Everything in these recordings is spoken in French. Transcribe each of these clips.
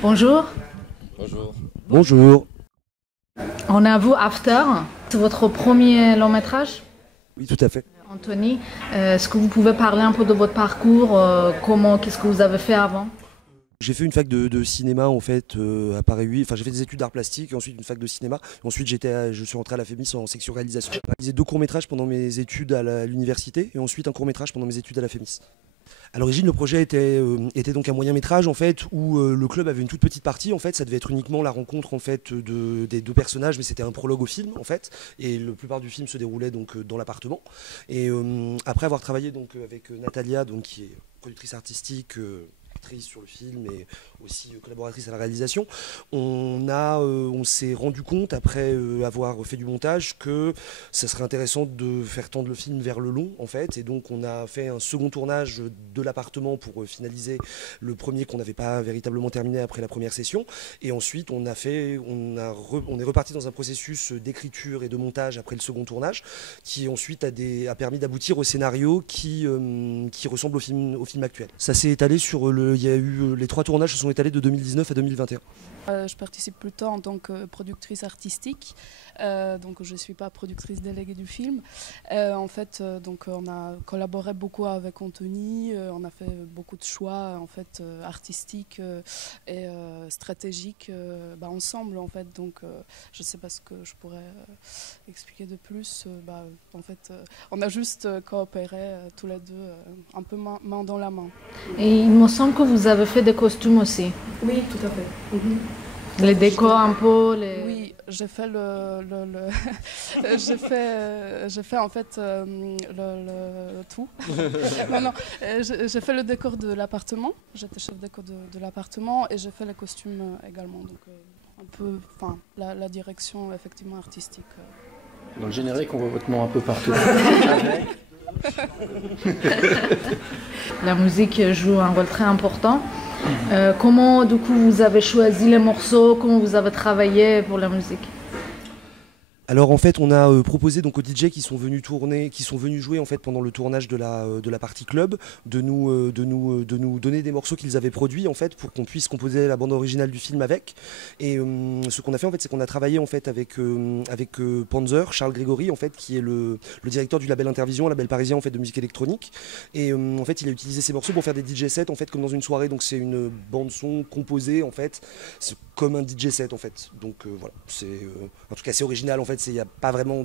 Bonjour. Bonjour. Bonjour. On est à vous, After. C'est votre premier long métrage? Oui, tout à fait. Anthony, est-ce que vous pouvez parler un peu de votre parcours? Qu'est-ce que vous avez fait avant? J'ai fait une fac de cinéma en fait à Paris 8. Enfin, j'ai fait des études d'art plastique et ensuite une fac de cinéma. Ensuite, je suis rentré à la FEMIS en section réalisation. J'ai réalisé 2 courts-métrages pendant mes études à l'université et ensuite un court-métrage pendant mes études à la FEMIS. À l'origine, le projet était donc un moyen métrage en fait où le club avait une toute petite partie. En fait, ça devait être uniquement la rencontre en fait des 2 personnages, mais c'était un prologue au film en fait. Et la plupart du film se déroulait donc dans l'appartement. Et après avoir travaillé donc avec Natalia, donc qui est productrice artistique. Actrice sur le film et aussi collaboratrice à la réalisation, on s'est rendu compte après avoir fait du montage que ça serait intéressant de faire tendre le film vers le long en fait, et donc on a fait un second tournage de l'appartement pour finaliser le premier qu'on n'avait pas véritablement terminé après la première session, et ensuite on est reparti dans un processus d'écriture et de montage après le second tournage qui ensuite a permis d'aboutir au scénario qui ressemble au film actuel. Ça s'est étalé sur les 3 tournages se sont étalés de 2019 à 2021. Je participe plutôt en tant que productrice artistique, donc je ne suis pas productrice déléguée du film. En fait, donc on a collaboré beaucoup avec Anthony, on a fait beaucoup de choix en fait, artistiques et stratégiques ensemble. En fait, donc, je ne sais pas ce que je pourrais expliquer de plus. En fait, on a juste coopéré tous les deux, un peu main dans la main. Et il me semble que vous avez fait des costumes aussi. Oui, tout à fait. Les décors un peu. Oui, j'ai fait j'ai fait en fait le tout. Non, j'ai fait le décor de l'appartement. J'étais chef décor de l'appartement et j'ai fait les costumes également. Donc un peu, enfin la direction effectivement artistique. Dans le générique, on voit votre nom un peu partout. La musique joue un rôle très important. Comment du coup vous avez choisi les morceaux? Comment vous avez travaillé pour la musique? Alors en fait, on a proposé donc aux DJ qui sont venus jouer en fait pendant le tournage de la partie club, de nous donner des morceaux qu'ils avaient produits en fait pour qu'on puisse composer la bande originale du film avec. Et ce qu'on a fait en fait, c'est qu'on a travaillé en fait avec Panzer, Charles Grégory en fait, qui est le directeur du label Intervision, un label parisien en fait de musique électronique. Et en fait, il a utilisé ces morceaux pour faire des DJ sets en fait comme dans une soirée. Donc c'est une bande son composée en fait, comme un DJ set en fait. Donc voilà, c'est en tout cas c'est original en fait. Il n'y a pas vraiment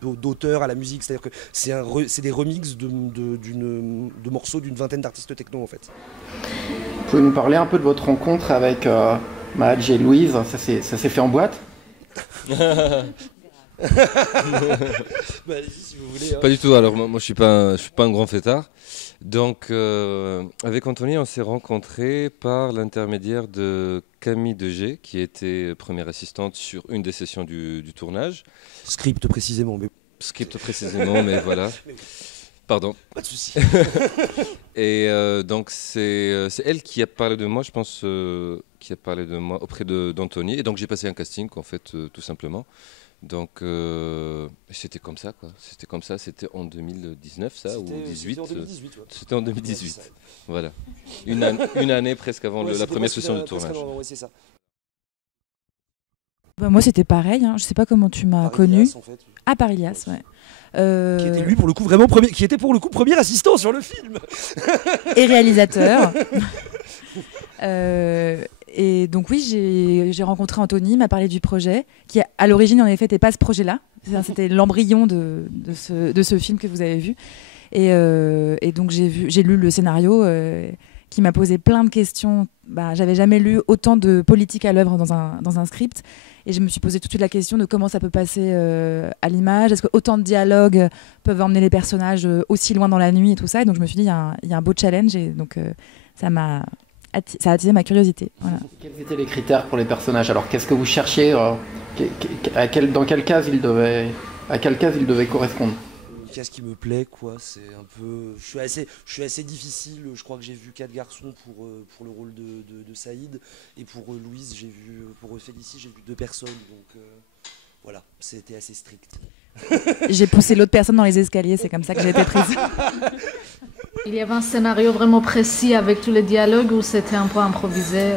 d'auteur à la musique, c'est-à-dire que c'est des remixes de morceaux d'une vingtaine d'artistes techno en fait. Vous pouvez nous parler un peu de votre rencontre avec Madj et Louise? Ça s'est fait en boîte? Bah, si vous voulez, hein. Pas du tout, alors moi je suis pas un grand fêtard. Donc avec Anthony on s'est rencontrés par l'intermédiaire de Camille Degé qui était première assistante sur une des sessions du tournage. Script précisément. Mais voilà. Pardon. Pas de souci. Et donc c'est elle qui a parlé de moi, je pense, qui a parlé de moi auprès d'Anthony. Et donc j'ai passé un casting en fait, tout simplement. Donc c'était comme ça quoi. C'était en 2019 ça ou 2018. C'était en 2018. Ouais. Voilà. Une année presque avant la première session de tournage. C'est ça. Moi c'était pareil, hein. Je sais pas comment tu m'as connu. En fait. Ah, par Ilias, ouais. Qui était lui pour le coup vraiment premier assistant sur le film. Et réalisateur. Et donc oui, j'ai rencontré Anthony, il m'a parlé du projet, qui à l'origine en effet n'était pas ce projet-là. C'était l'embryon de ce film que vous avez vu. Et donc j'ai lu le scénario qui m'a posé plein de questions. J'avais jamais lu autant de politique à l'œuvre dans un script. Et je me suis posé tout de suite la question de comment ça peut passer à l'image. Est-ce que autant de dialogues peuvent emmener les personnages aussi loin dans la nuit et tout ça. Et donc je me suis dit, il y a un beau challenge. Et donc ça a attisé ma curiosité. Voilà. Quels étaient les critères pour les personnages? Alors qu'est-ce que vous cherchiez dans quelle case à quelle case ils devaient correspondre? Qu'est-ce qui me plaît quoi, c'est un peu je suis assez difficile, je crois que j'ai vu 4 garçons pour le rôle de Saïd, et pour Louise pour Félicie j'ai vu 2 personnes, donc voilà, c'était assez strict. J'ai poussé l'autre personne dans les escaliers, c'est comme ça que j'ai été prise. Il y avait un scénario vraiment précis avec tous les dialogues ou c'était un peu improvisé?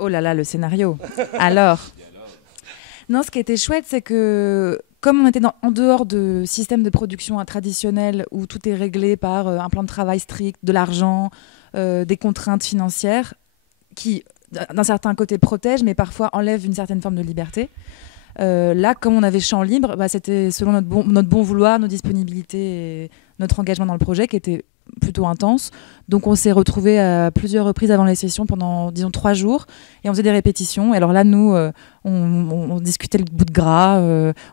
Oh là là, le scénario. Alors, non, ce qui était chouette, c'est que comme on était en dehors de système de production traditionnel où tout est réglé par un plan de travail strict, de l'argent, des contraintes financières qui, d'un certain côté, protègent, mais parfois enlèvent une certaine forme de liberté. Là, comme on avait champ libre, c'était selon notre bon vouloir, nos disponibilités et notre engagement dans le projet qui était plutôt intense. Donc on s'est retrouvés à plusieurs reprises avant les sessions pendant, disons, 3 jours et on faisait des répétitions. Et alors là, nous, on discutait le bout de gras,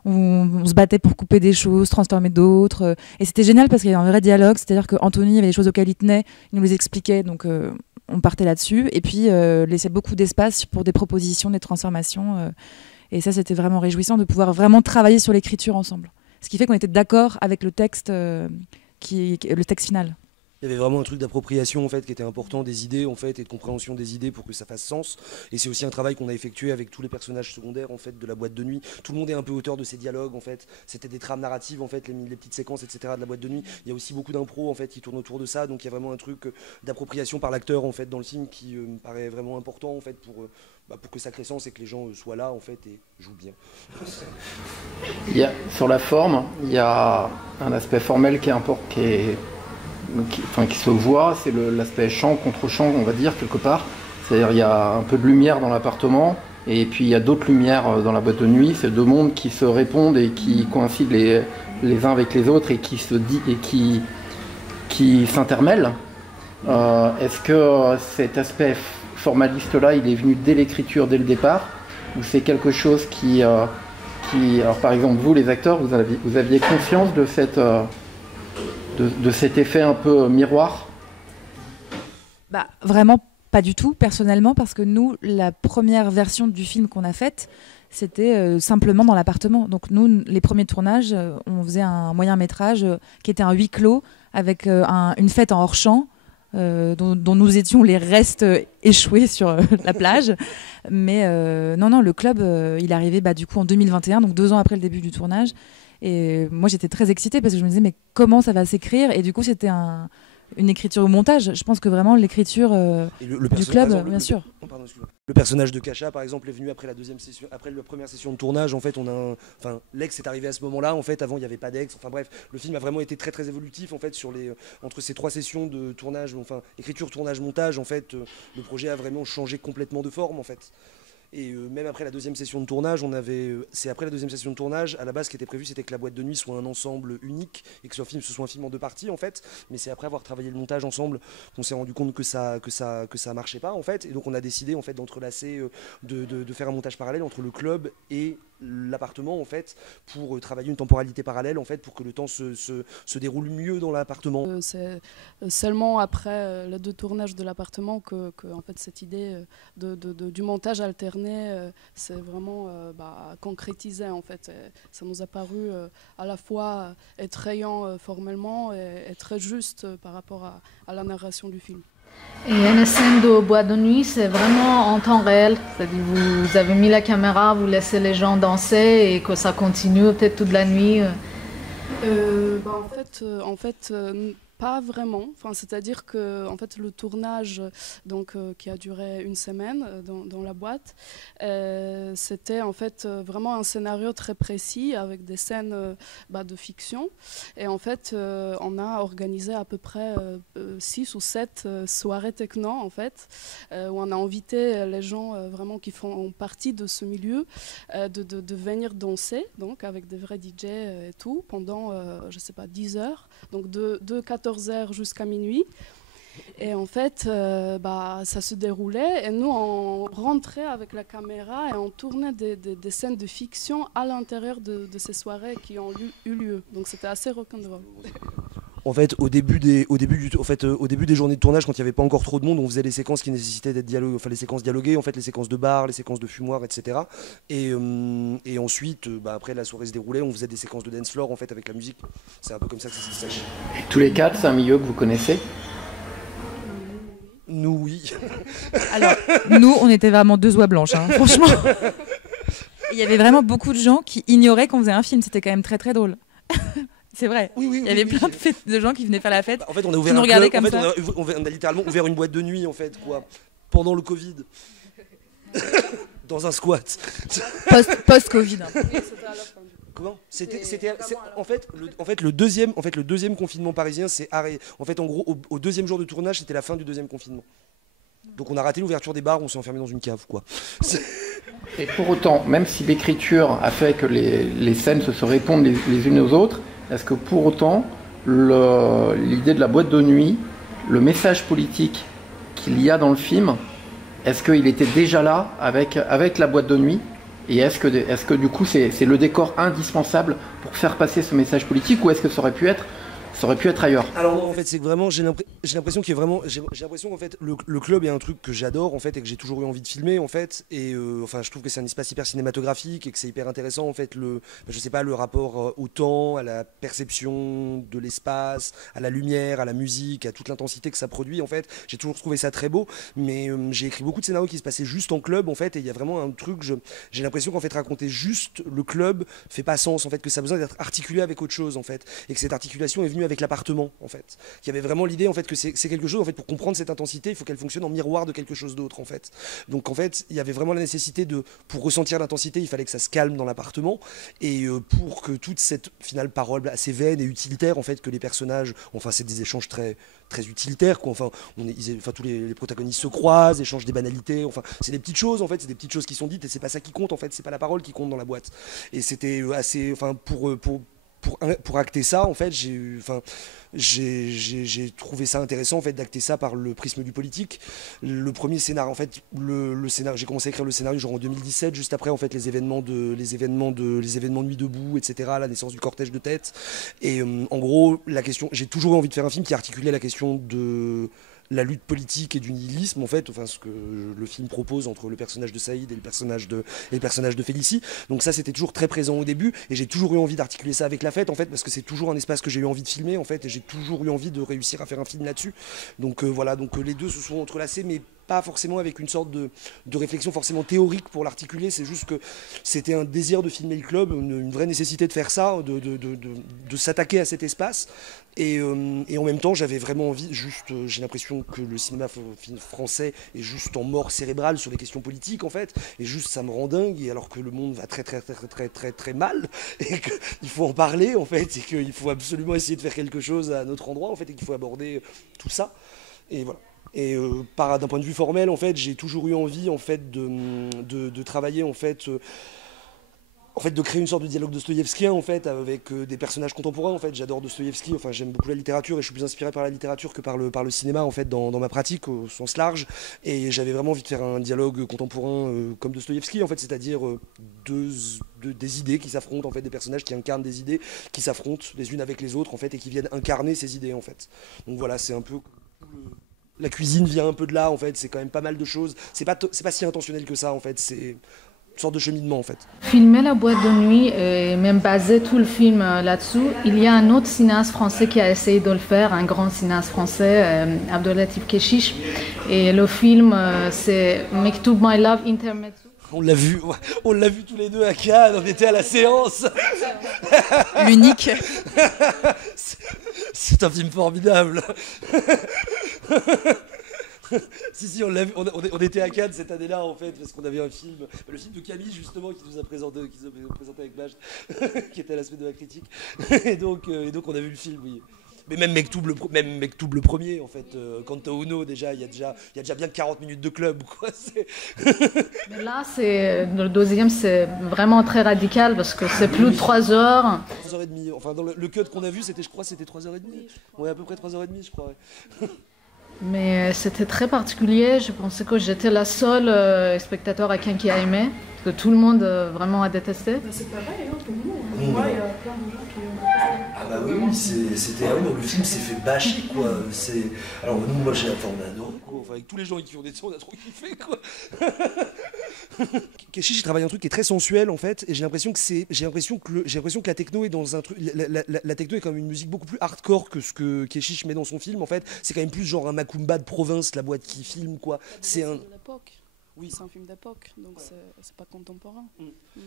on se battait pour couper des choses, transformer d'autres. Et c'était génial parce qu'il y avait un vrai dialogue, c'est-à-dire qu'Anthony avait des choses auxquelles il tenait, il nous les expliquait, donc on partait là-dessus. Et puis laissait beaucoup d'espace pour des propositions, des transformations. Et ça, c'était vraiment réjouissant de pouvoir vraiment travailler sur l'écriture ensemble. Ce qui fait qu'on était d'accord avec le texte, le texte final. Il y avait vraiment un truc d'appropriation en fait qui était important des idées en fait et de compréhension des idées pour que ça fasse sens. Et c'est aussi un travail qu'on a effectué avec tous les personnages secondaires en fait de la boîte de nuit. Tout le monde est un peu auteur de ses dialogues en fait. C'était des trames narratives en fait, les petites séquences etc de la boîte de nuit. Il y a aussi beaucoup d'impro en fait qui tournent autour de ça. Donc il y a vraiment un truc d'appropriation par l'acteur en fait dans le film qui me paraît vraiment important en fait pour que ça crée sens et que les gens soient là en fait et jouent bien. Sur la forme, il y a un aspect formel qui se voit, c'est l'aspect champ contre champ, on va dire, quelque part. C'est-à-dire il y a un peu de lumière dans l'appartement, et puis il y a d'autres lumières dans la boîte de nuit. C'est 2 mondes qui se répondent et qui coïncident les uns avec les autres et qui s'intermêlent. Est-ce que cet aspect formaliste-là, il est venu dès l'écriture, dès le départ, ou c'est quelque chose qui... Alors par exemple, vous, les acteurs, vous aviez conscience de cet effet un peu miroir? Vraiment pas du tout, personnellement, parce que nous, la première version du film qu'on a faite, c'était simplement dans l'appartement. Donc nous, les premiers tournages, on faisait un moyen-métrage qui était un huis clos, avec une fête en hors-champ, dont nous étions les restes échoués sur la plage. Mais non, le club, il est arrivé du coup en 2021, donc 2 ans après le début du tournage. Et moi, j'étais très excitée parce que je me disais, mais comment ça va s'écrire? Et du coup, c'était une écriture au montage. Je pense que vraiment l'écriture du club, bien sûr. Le personnage de Kacha, par exemple, est venu après la première session de tournage. En fait, l'ex est arrivé à ce moment-là. En fait, avant, il n'y avait pas d'ex. Enfin bref, le film a vraiment été très très évolutif en fait entre ces 3 sessions de tournage, écriture, tournage, montage. En fait, le projet a vraiment changé complètement de forme en fait. Et même après la 2e session de tournage, c'est après la 2e session de tournage, à la base ce qui était prévu c'était que la boîte de nuit soit un ensemble unique et que ce soit un film en 2 parties en fait. Mais c'est après avoir travaillé le montage ensemble qu'on s'est rendu compte que ça marchait pas en fait. Et donc on a décidé en fait d'entrelacer, de faire un montage parallèle entre le club et l'appartement en fait pour travailler une temporalité parallèle en fait pour que le temps se déroule mieux dans l'appartement. C'est seulement après les 2 tournages de l'appartement que en fait cette idée du montage alterné c'est vraiment concrétisé en fait. Et ça nous a paru à la fois effrayant formellement et très juste par rapport à la narration du film. Et une scène de boîte de nuit, c'est vraiment en temps réel. C'est-à-dire vous avez mis la caméra, vous laissez les gens danser et que ça continue peut-être toute la nuit. En fait, pas vraiment. C'est-à-dire que en fait, le tournage qui a duré 1 semaine dans la boîte, c'était en fait vraiment un scénario très précis avec des scènes de fiction. Et en fait, on a organisé à peu près 6 ou 7 soirées techno en fait, où on a invité les gens vraiment qui font partie de ce milieu de venir danser, donc avec des vrais DJ et tout, pendant 10 heures, donc de 14h jusqu'à minuit. Et en fait, ça se déroulait et nous, on rentrait avec la caméra et on tournait des scènes de fiction à l'intérieur de ces soirées qui ont eu lieu. Donc c'était assez rock'n'roll. En fait, au début des journées de tournage, quand il n'y avait pas encore trop de monde, on faisait les séquences qui nécessitaient d'être les séquences dialoguées, en fait, les séquences de bar, les séquences de fumoir, etc. Et ensuite, après la soirée se déroulait, on faisait des séquences de dance floor, en fait, avec la musique. C'est un peu comme ça que ça se passait. Tous les 4, c'est un milieu que vous connaissez? Nous, oui. Alors, nous, on était vraiment 2 oies blanches, hein, franchement. Il y avait vraiment beaucoup de gens qui ignoraient qu'on faisait un film. C'était quand même très, très drôle. C'est vrai. Oui, il y avait plein de gens qui venaient faire la fête. En fait, on a ouvert nous regardaient comme ça. On a littéralement ouvert une boîte de nuit, en fait, pendant le Covid. Dans un squat. Post-Covid. Comment en fait le deuxième confinement parisien c'est arrêté. En fait en gros au deuxième jour de tournage c'était la fin du deuxième confinement. Donc on a raté l'ouverture des bars, on s'est enfermé dans une cave quoi. Et pour autant, même si l'écriture a fait que les scènes se répondent les unes aux autres, est-ce que pour autant l'idée de la boîte de nuit, le message politique qu'il y a dans le film, est-ce qu'il était déjà là avec la boîte de nuit? Et est-ce que du coup c'est le décor indispensable pour faire passer ce message politique, ou est-ce que ça aurait pu être ailleurs? Alors non, en fait c'est que vraiment j'ai l'impression qu'il y a vraiment j'ai l'impression qu'en fait le club est un truc que j'adore en fait et que j'ai toujours eu envie de filmer en fait, et enfin je trouve que c'est un espace hyper cinématographique et que c'est hyper intéressant en fait je sais pas, le rapport au temps, à la perception de l'espace, à la lumière, à la musique, à toute l'intensité que ça produit en fait. J'ai toujours trouvé ça très beau, mais j'ai écrit beaucoup de scénarios qui se passaient juste en club en fait, et il y a vraiment un truc, j'ai l'impression qu'en fait raconter juste le club fait pas sens en fait, que ça a besoin d'être articulé avec autre chose en fait, et que cette articulation est venue avec l'appartement en fait. Il y avait vraiment l'idée en fait que c'est quelque chose en fait, pour comprendre cette intensité, il faut qu'elle fonctionne en miroir de quelque chose d'autre en fait. Donc en fait, il y avait vraiment la nécessité pour ressentir l'intensité, il fallait que ça se calme dans l'appartement, et pour que toute cette finale parole assez vaine et utilitaire en fait, que les personnages, enfin c'est des échanges très très utilitaires quoi. Enfin tous les protagonistes se croisent, échangent des banalités, enfin c'est des petites choses en fait, c'est des petites choses qui sont dites et c'est pas ça qui compte en fait, c'est pas la parole qui compte dans la boîte. Et c'était assez, enfin pour acter ça en fait, j'ai trouvé ça intéressant en fait d'acter ça par le prisme du politique. Le premier scénario en fait, le scénario, j'ai commencé à écrire le scénario genre en 2017, juste après en fait les événements Nuit debout, etc., la naissance du cortège de tête. Et en gros la question, j'ai toujours eu envie de faire un film qui articulait la question de la lutte politique et du nihilisme en fait, enfin ce que le film propose entre le personnage de Saïd et le personnage de Félicie. Donc ça c'était toujours très présent au début, et j'ai toujours eu envie d'articuler ça avec la fête en fait, parce que c'est toujours un espace que j'ai eu envie de filmer en fait, et j'ai toujours eu envie de réussir à faire un film là-dessus. Donc voilà, donc les deux se sont entrelacés, mais pas forcément avec une sorte de réflexion forcément théorique pour l'articuler, c'est juste que c'était un désir de filmer le club, une vraie nécessité de faire ça, de s'attaquer à cet espace, et en même temps j'avais vraiment envie, j'ai l'impression que le cinéma français est juste en mort cérébrale sur les questions politiques en fait, et juste ça me rend dingue, et alors que le monde va très très très très très très mal, et qu'il faut en parler en fait, et qu'il faut absolument essayer de faire quelque chose à notre endroit en fait, et qu'il faut aborder tout ça, et voilà. Et d'un point de vue formel, en fait, j'ai toujours eu envie, en fait, de travailler, en fait, de créer une sorte de dialogue dostoïevskien, en fait, avec des personnages contemporains. En fait, j'adore Dostoïevski. Enfin, j'aime beaucoup la littérature, et je suis plus inspiré par la littérature que par le cinéma, en fait, dans ma pratique au sens large. Et j'avais vraiment envie de faire un dialogue contemporain comme Dostoïevski, en fait, c'est-à-dire des idées qui s'affrontent, en fait, des personnages qui incarnent des idées qui s'affrontent les unes avec les autres, en fait, et qui viennent incarner ces idées, en fait. Donc voilà, c'est un peu la cuisine vient un peu de là en fait, c'est quand même pas mal de choses, c'est pas si intentionnel que ça en fait, c'est une sorte de cheminement en fait. Filmer la boîte de nuit et même baser tout le film là-dessous, il y a un autre cinéaste français qui a essayé de le faire, un grand cinéaste français, Abdelatif Kechiche, et le film c'est Mektoub My Love Intermezzo. On l'a vu tous les deux à Cannes, on était à la séance. L'unique. C'est un film formidable. Si, on l'a vu, on était à Cannes cette année-là en fait, parce qu'on avait un film, le film de Camille justement qui nous a présenté avec Majd, qui était à la semaine de la critique. Et donc on a vu le film, oui. Mais même Mektoub le premier en fait, Kanto Uno déjà, il y a déjà bien 40 minutes de club quoi. Mais là le deuxième c'est vraiment très radical parce que c'est plus de 3 heures. 3h30, enfin dans le cut qu'on a vu c'était 3h30. Ouais, à peu près 3h30 je crois. Ouais. Mais c'était très particulier, je pensais que j'étais la seule spectateur à Cannes qui a aimé, parce que tout le monde vraiment a détesté. C'est pareil, pour nous. Moi, il y a plein de gens qui ont détesté. Ah bah oui, c'était le film s'est fait bâcher quoi. Alors nous, moi on a adoré quoi. Enfin, avec tous les gens qui ont des on a trop kiffé quoi. Kechiche il travaille un truc qui est très sensuel en fait, et j'ai l'impression que la techno est dans un truc, la techno est comme une musique beaucoup plus hardcore que ce que Kechiche met dans son film en fait. C'est quand même plus genre un macumba de province, la boîte qui filme quoi. C'est un Oui. C'est un film d'époque, donc c'est pas contemporain.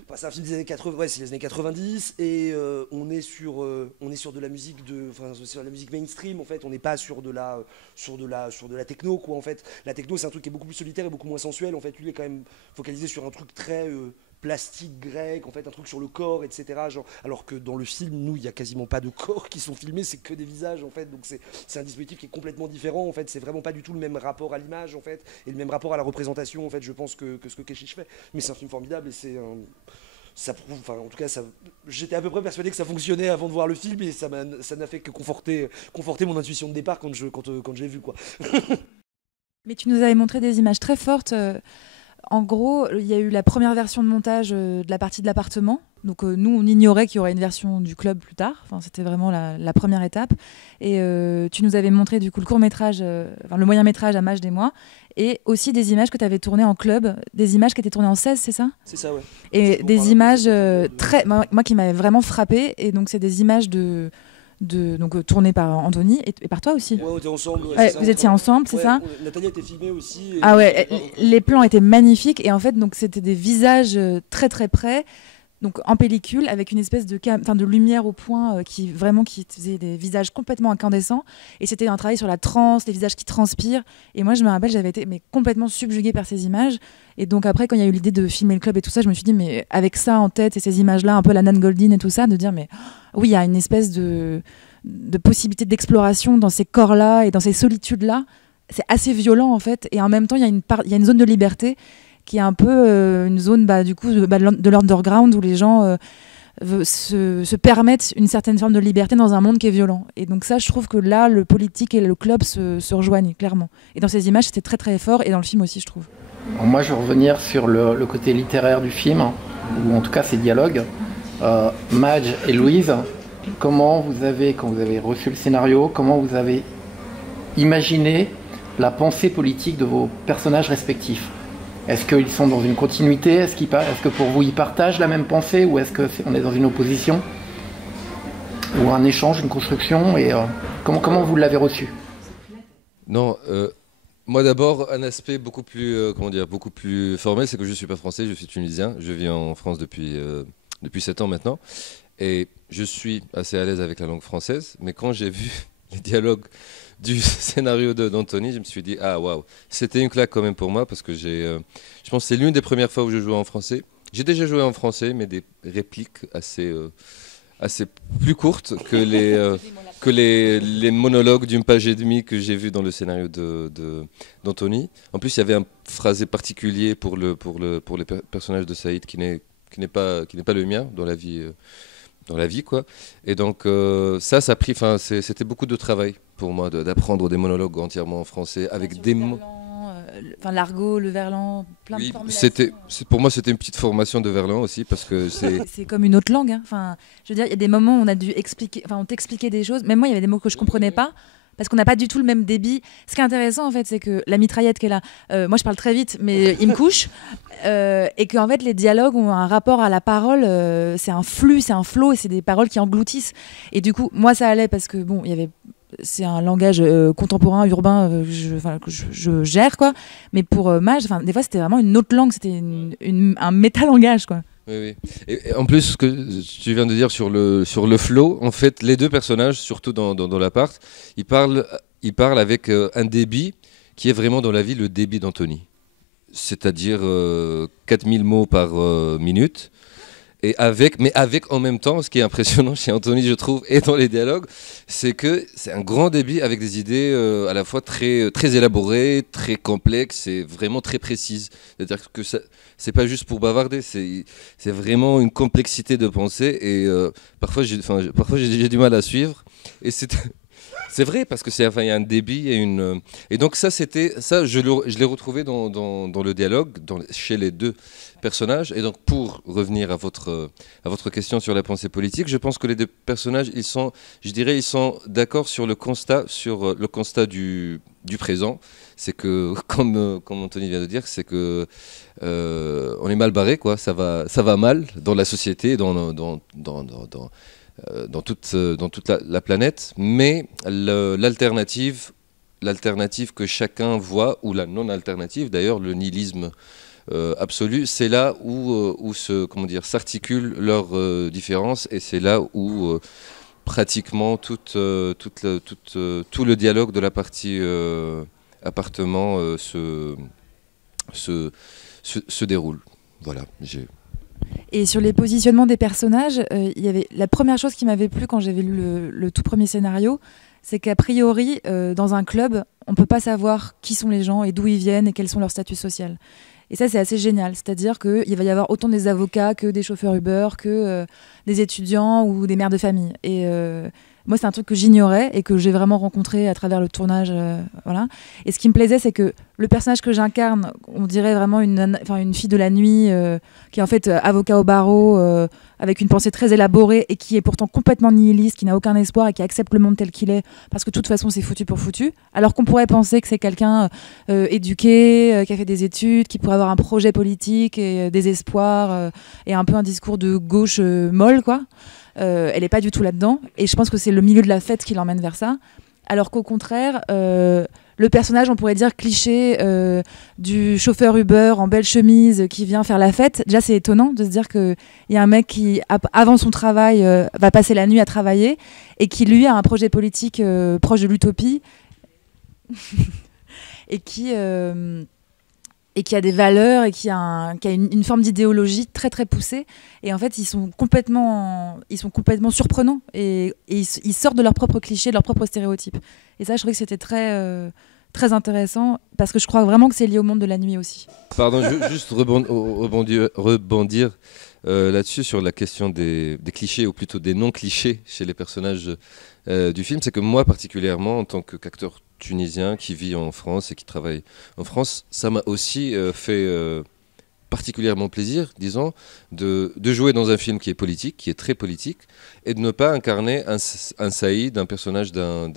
Bah, c'est un film des années 80, ouais, c'est les années 90 et on est sur de la musique sur la musique mainstream en fait, on n'est pas sur de la techno quoi en fait. La techno c'est un truc qui est beaucoup plus solitaire et beaucoup moins sensuel en fait. Lui il est quand même focalisé sur un truc très plastique grec, en fait, un truc sur le corps, etc. Genre, alors que dans le film, nous, il n'y a quasiment pas de corps qui sont filmés, c'est que des visages, en fait. Donc c'est un dispositif qui est complètement différent, en fait. C'est vraiment pas du tout le même rapport à l'image, en fait, et le même rapport à la représentation, en fait, je pense, que ce que Keshish fait. Mais c'est un film formidable et ça prouve, enfin, en tout cas, j'étais à peu près persuadé que ça fonctionnait avant de voir le film et ça n'a fait que conforter mon intuition de départ quand j'ai vu, quoi. Mais tu nous avais montré des images très fortes. En gros, il y a eu la première version de montage de la partie de l'appartement. Donc nous, on ignorait qu'il y aurait une version du club plus tard. Enfin, c'était vraiment la première étape. Et tu nous avais montré du coup le court-métrage, le moyen-métrage à Maj des mois. Et aussi des images que tu avais tournées en club. Des images qui étaient tournées en 16, c'est ça ? C'est ça, ouais. Et des images moi qui m'avaient vraiment frappée. Et donc c'est des images donc tourné par Anthony et par toi aussi. Ouais, on était ensemble. Ouais, vous étiez ensemble, c'est ça ? Nathalie était filmée aussi. Ah ouais, les plans étaient magnifiques et en fait donc c'était des visages très très près, donc en pellicule avec une espèce de lumière au point qui faisait des visages complètement incandescents et c'était un travail sur la transe, les visages qui transpirent et moi je me rappelle j'avais été complètement subjuguée par ces images. Et donc après, quand il y a eu l'idée de filmer le club et tout ça, je me suis dit, mais avec ça en tête et ces images-là, un peu la Nan Goldin et tout ça, de dire, mais oui, il y a une espèce de possibilité d'exploration dans ces corps-là et dans ces solitudes-là. C'est assez violent en fait. Et en même temps, il y a une zone de liberté qui est un peu une zone du coup, de l'underground où les gens se permettent une certaine forme de liberté dans un monde qui est violent. Et donc ça, je trouve que là, le politique et le club se rejoignent clairement. Et dans ces images, c'était très très fort et dans le film aussi, je trouve. Alors moi, je vais revenir sur le côté littéraire du film, ou en tout cas ses dialogues. Madge et Louise, quand vous avez reçu le scénario, comment vous avez imaginé la pensée politique de vos personnages respectifs ? Est-ce qu'ils sont dans une continuité ? Est-ce que pour vous, ils partagent la même pensée ? Ou est-ce qu'on est dans une opposition ? Ou un échange, une construction ? Et comment vous l'avez reçu ? Non, moi d'abord, un aspect beaucoup plus formel, c'est que je ne suis pas français, je suis tunisien. Je vis en France depuis 7 ans maintenant. Et je suis assez à l'aise avec la langue française. Mais quand j'ai vu les dialogues du scénario d'Anthony, je me suis dit, ah waouh, c'était une claque quand même pour moi, parce que je pense que c'est l'une des premières fois où je jouais en français. J'ai déjà joué en français, mais des répliques assez plus courtes que les monologues d'une page et demie que j'ai vu dans le scénario d'Anthony. En plus, il y avait un phrasé particulier pour le personnage de Saïd qui n'est pas le mien dans la vie quoi. Et donc ça a pris, c'était beaucoup de travail pour moi d'apprendre des monologues entièrement en français avec des mots. L'argot, le verlan, plein de formulations. Pour moi, c'était une petite formation de verlan aussi, parce que c'est comme une autre langue. Hein. Enfin, je veux dire, il y a des moments où on a dû on t'expliquait des choses. Même moi, il y avait des mots que je comprenais pas, parce qu'on n'a pas du tout le même débit. Ce qui est intéressant, en fait, c'est que la mitraillette qui est là, moi, je parle très vite, mais il me couche, et qu'en fait, les dialogues ont un rapport à la parole. C'est un flux, c'est un flow, et c'est des paroles qui engloutissent. Et du coup, moi, ça allait parce que bon, c'est un langage contemporain, urbain, que je gère, quoi. Mais pour Maj, des fois, c'était vraiment une autre langue, c'était un métalangage, quoi. Oui. Et en plus, ce que tu viens de dire sur le flow, en fait, les deux personnages, surtout dans l'appart, ils parlent avec un débit qui est vraiment dans la vie le débit d'Anthony. C'est-à-dire 4000 mots par minute. Mais avec en même temps, ce qui est impressionnant chez Anthony, je trouve, et dans les dialogues, c'est que c'est un grand débit avec des idées à la fois très, très élaborées, très complexes et vraiment très précises. C'est-à-dire que c'est pas juste pour bavarder, c'est vraiment une complexité de pensée et parfois j'ai du mal à suivre. Et c'est vrai parce que il y a un débit et donc ça je l'ai retrouvé dans le dialogue chez les deux personnages. Et donc pour revenir à votre question sur la pensée politique, je pense que les deux personnages ils sont d'accord sur le constat du présent. C'est que comme Anthony vient de dire, c'est que on est mal barré quoi, ça va mal dans la société, dans toute la planète, mais l'alternative l'alternative que chacun voit, ou la non-alternative, d'ailleurs, le nihilisme absolu, c'est là où s'articulent leurs différences, et c'est là où pratiquement tout le dialogue de la partie appartement se déroule. Voilà. Et sur les positionnements des personnages, il y avait la première chose qui m'avait plu quand j'avais lu le tout premier scénario, c'est qu'a priori, dans un club, on ne peut pas savoir qui sont les gens et d'où ils viennent et quels sont leurs statuts sociaux. Et ça, c'est assez génial. C'est-à-dire qu'il va y avoir autant des avocats que des chauffeurs Uber, que des étudiants ou des mères de famille. Et moi, c'est un truc que j'ignorais et que j'ai vraiment rencontré à travers le tournage. Voilà. Et ce qui me plaisait, c'est que le personnage que j'incarne, on dirait vraiment une fille de la nuit qui est en fait avocat au barreau, avec une pensée très élaborée et qui est pourtant complètement nihiliste, qui n'a aucun espoir et qui accepte le monde tel qu'il est, parce que de toute façon, c'est foutu pour foutu. Alors qu'on pourrait penser que c'est quelqu'un éduqué, qui a fait des études, qui pourrait avoir un projet politique et des espoirs et un peu un discours de gauche molle, quoi. Elle n'est pas du tout là-dedans. Et je pense que c'est le milieu de la fête qui l'emmène vers ça. Alors qu'au contraire, le personnage, on pourrait dire cliché du chauffeur Uber en belle chemise qui vient faire la fête. Déjà, c'est étonnant de se dire qu'il y a un mec qui, avant son travail, va passer la nuit à travailler et qui, lui, a un projet politique proche de l'utopie et qui a des valeurs et qui a une forme d'idéologie très très poussée. Et en fait, ils sont complètement surprenants et ils sortent de leurs propres clichés, de leurs propres stéréotypes. Et ça, je trouvais que c'était très, très intéressant parce que je crois vraiment que c'est lié au monde de la nuit aussi. Pardon, juste rebondir là-dessus sur la question des clichés, ou plutôt des non-clichés chez les personnages du film. C'est que moi, particulièrement, en tant qu'acteur tunisien qui vit en France et qui travaille en France, ça m'a aussi fait particulièrement plaisir, disons, de jouer dans un film qui est politique, qui est très politique, et de ne pas incarner un Saïd, un personnage d'un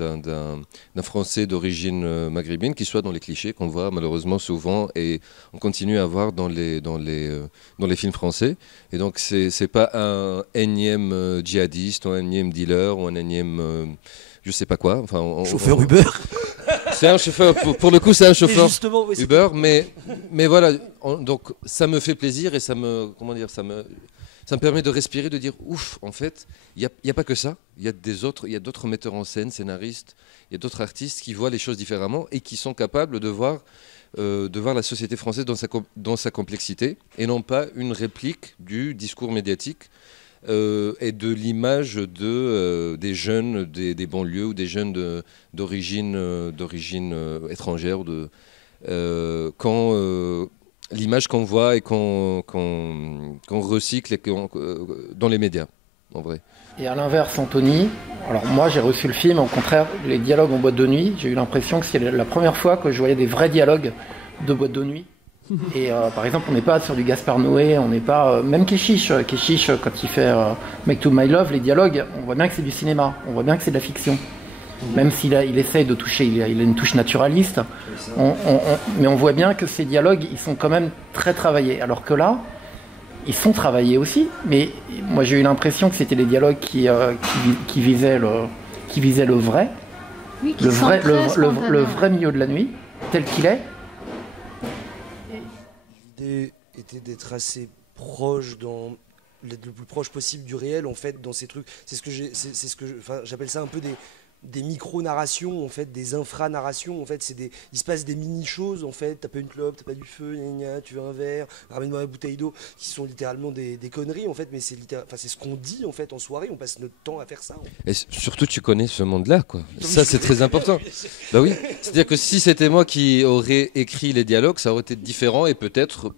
Français d'origine maghrébine, qui soit dans les clichés qu'on voit malheureusement souvent et on continue à voir dans les films français. Et donc c'est pas un énième djihadiste, ou un énième dealer, ou un énième je sais pas quoi. Enfin, chauffeur Uber. C'est un chauffeur, pour le coup, c'est un chauffeur oui, Uber, mais voilà. Donc, ça me fait plaisir et ça me permet de respirer, de dire ouf. En fait, il y a pas que ça. Il y a d'autres metteurs en scène, scénaristes, il y a d'autres artistes qui voient les choses différemment et qui sont capables de voir la société française dans sa complexité et non pas une réplique du discours médiatique. Et de l'image des jeunes des banlieues ou des jeunes d'origine étrangère, l'image qu'on voit et qu'on recycle dans les médias, en vrai. Et à l'inverse, Anthony, alors moi j'ai reçu le film, au contraire, les dialogues en boîte de nuit, j'ai eu l'impression que c'était la première fois que je voyais des vrais dialogues de boîte de nuit. Et par exemple, on n'est pas sur du Gaspard Noé, on n'est pas même Keshish quand il fait Make to My Love, les dialogues, on voit bien que c'est du cinéma, on voit bien que c'est de la fiction. Même s'il essaye de toucher, il a une touche naturaliste, mais on voit bien que ces dialogues, ils sont quand même très travaillés. Alors que là, ils sont travaillés aussi, mais moi j'ai eu l'impression que c'était des dialogues qui visaient le vrai, oui, le vrai milieu de la nuit, tel qu'il est. L'idée était d'être assez proche, le plus proche possible du réel en fait dans ces trucs. C'est ce que j'appelle ça un peu des micro-narrations, en fait, des infra-narrations. En fait, il se passe des mini-choses, en fait. T'as pas une clope, t'as pas du feu, tu veux un verre, ramène-moi une bouteille d'eau, qui sont littéralement des conneries, en fait, mais c'est ce qu'on dit, en fait, en soirée. On passe notre temps à faire ça. Et surtout, tu connais ce monde-là, quoi. Ça, c'est très important. Bah oui. C'est-à-dire que si c'était moi qui aurais écrit les dialogues, ça aurait été différent et peut-être